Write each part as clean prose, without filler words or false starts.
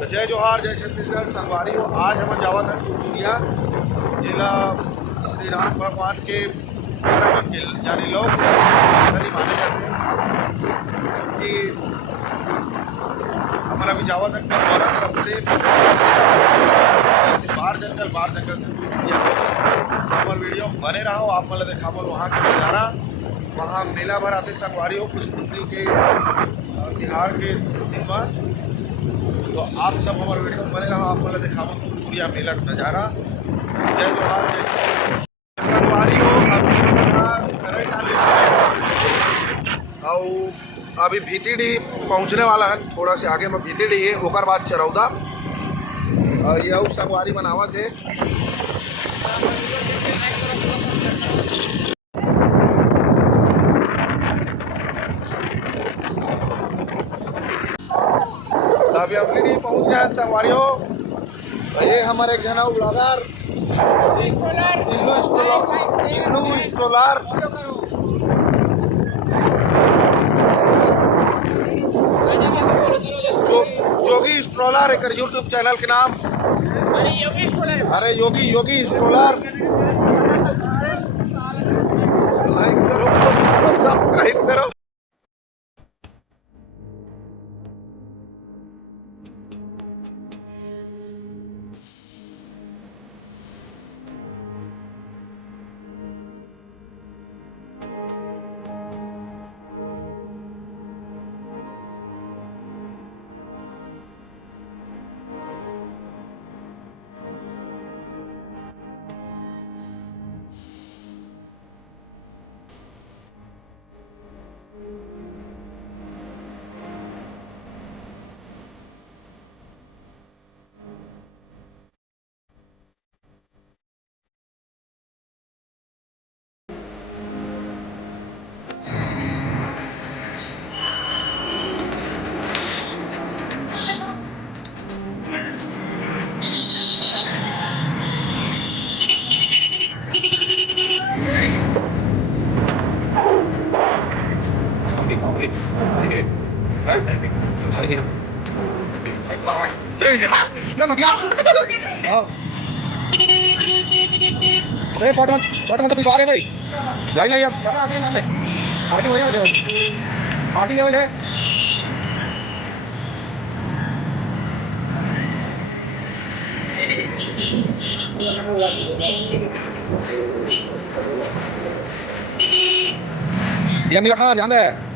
तो जय जोहार, जय छत्तीसगढ़ संगवारी हो। आज हम जावत हैं टुटुरिया जिला श्री राम भगवान के वृंदावन के यानी लोग स्थली माने जाते हैं, क्योंकि हमारा भी जावत है गौरा तरफ से बार जंगल से टुटुरिया। हमारे वीडियो बने रहो, आप मतलब देखा वहाँ के नज़ारा। वहाँ मेला भर आते संगवारी हो पुष्प के तिहार के दिन में। तो आप सब हमारे वीडियो में बने रहो, आप मतलब देखा टुटुरिया मेला का नज़ारा। जय जोहार, जय संगवारी हो। अभी भीतीडी पहुँचने वाला है, थोड़ा से आगे में भीतीडी है, ओकर बाद चरौदा। यह संगवारी बनावत है। अभी हम लीडी पहुँच गए हैं संगवारी हो। ये हमारे घना ब्लॉगर इल्लू स्टोलर जोगी स्ट्रोलर एक यूट्यूब चैनल के नाम। अरे योगी स्ट्रोलर लाइक करो, सब्सक्राइब करो। फोटो तो पिछवा रहे भाई, जाइए अब पार्टी हो जाए। ये मेरा खाना ध्यान है।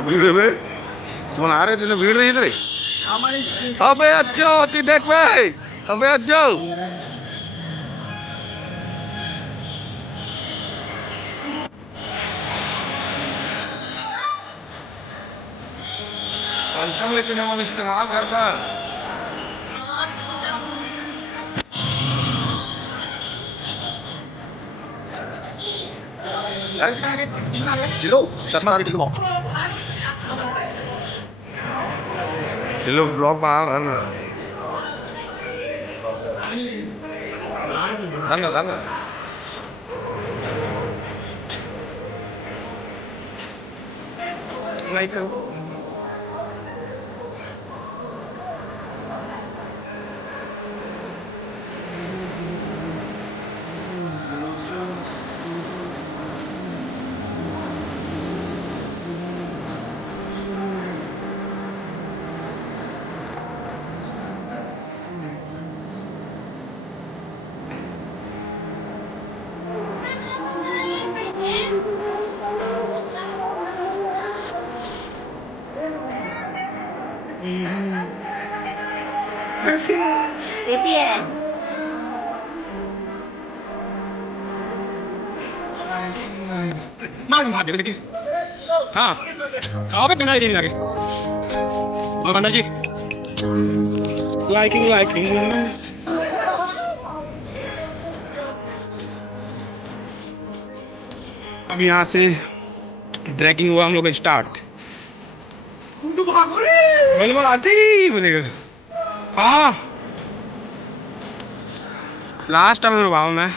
भीड़ में तुम आ रहे थे, भीड़ नहीं थे। अबे अच्छो देख भाई, अबे अच्छो लेकिन हम इस्तेमाल करता लो चश्मा लो ब्लॉग हाँ आओ पे बिना देने लगे और जी लाइकिंग अब यहाँ से ट्रैकिंग हुआ हम लोग स्टार्ट। मैंने बोला आते ही बोलेगा हाँ लास्ट टाइम भाव मैं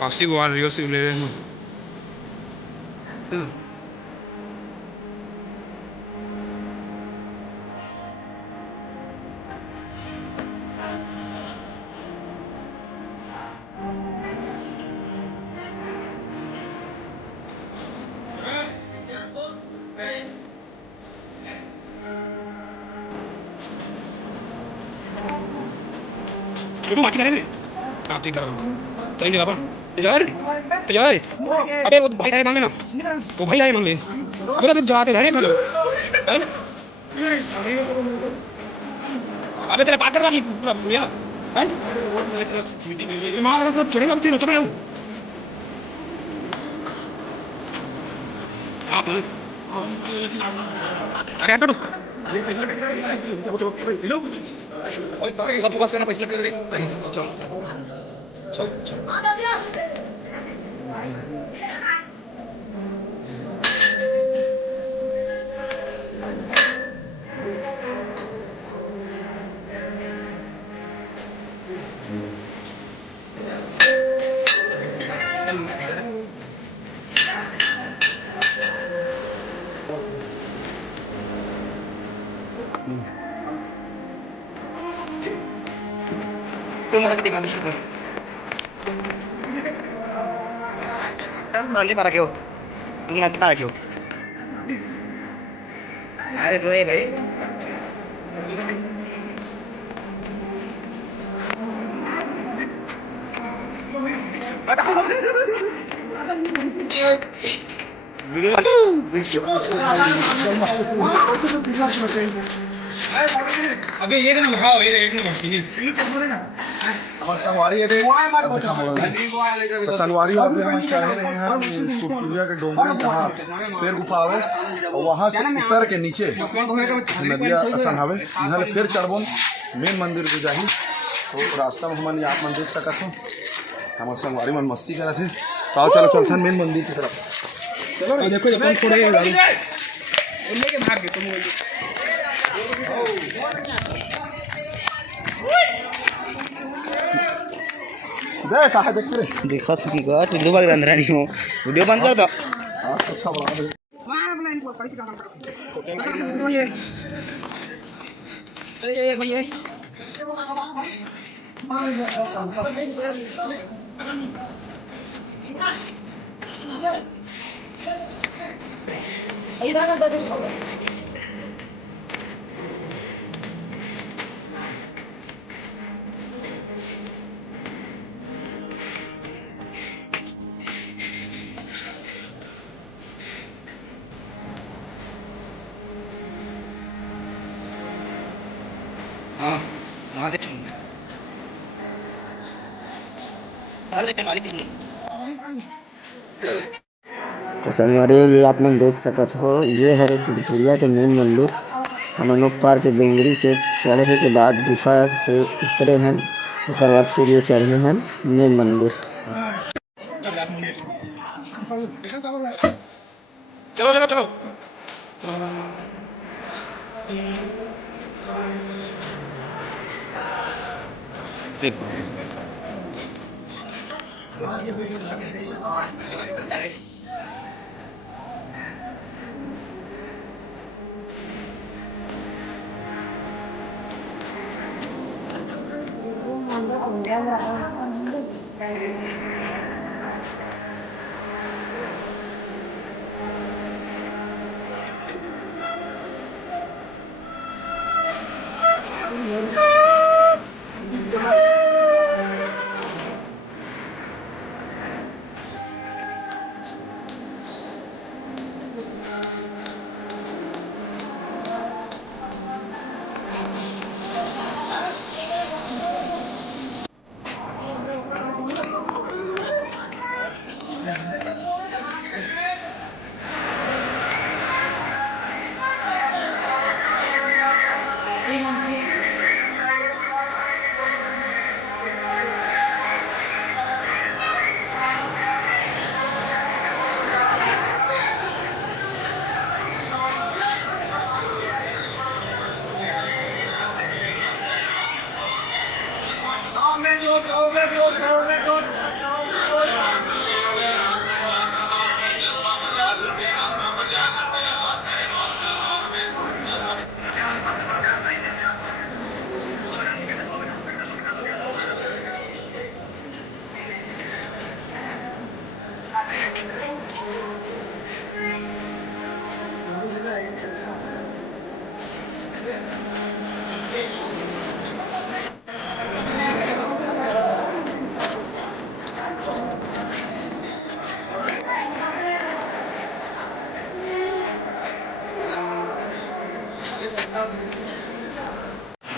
वापसी को आ रही हो ले रहे हैं Lu mati kan mati kan tadi apa jar अबे वो भाई आए मांगने ना वो भाई आए मांगने अबे तो जाते रहे मतलब अबे तेरे पाकर रखी भैया हैं मां तो चढ़ेगा तीन तो मैं आप अरे हटो ओए ताकि आप बस करना पैसा कर दे चल चल तुम लग दिमाग में Nanti para kyo, ingat para kyo. Ada tu ni. अबे ये ना लगाओ ये एक नंबर की और संगवारी है तो संगवारी वाले हम चढ़ रहे हैं कुटुरिया के डोंगरी जहाँ फिर गुफा आवे और वहाँ से उतर के नीचे नदिया संघावे यहाँ फिर चढ़बोन मेन मंदिर को जाही तो रास्ता में हमन आप मंदिर तक थे हमारे संगवारी मन मस्ती कर थे तो चलो चलते मेन मंदिर की तरफ चलो देखो अपन थोड़े उनके भाग गए तुम देखा था कि गाट वीडियो बाग रंधरा नहीं हो वीडियो बंद कर दो तो संगवारी ये आप लोग देख सकते हो ये है विक्टोरिया के मेन मंदिर हम लोग पार के डोंगरी से चढ़े के बाद गुफा से उतरे हैं उसके बाद फिर ये चढ़े हैं मेन मंदिर चलो चलो चलो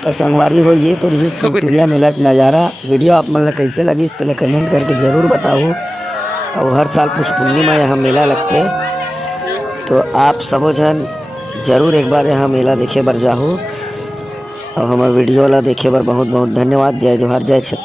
तो संगवारी हो ये तो रही कुटुरिया मेला का नज़ारा। वीडियो आप मन ला कैसे लगी इस तरह कमेंट करके ज़रूर बताओ। और हर साल पुष पूर्णिमा यहाँ मेला लगते, तो आप सबो जन जरूर एक बार यहाँ मेला देखे बर जाहो। और हमारे वीडियो ला देखे बर बहुत बहुत धन्यवाद। जय जोहार, जय छत्तीसगढ़।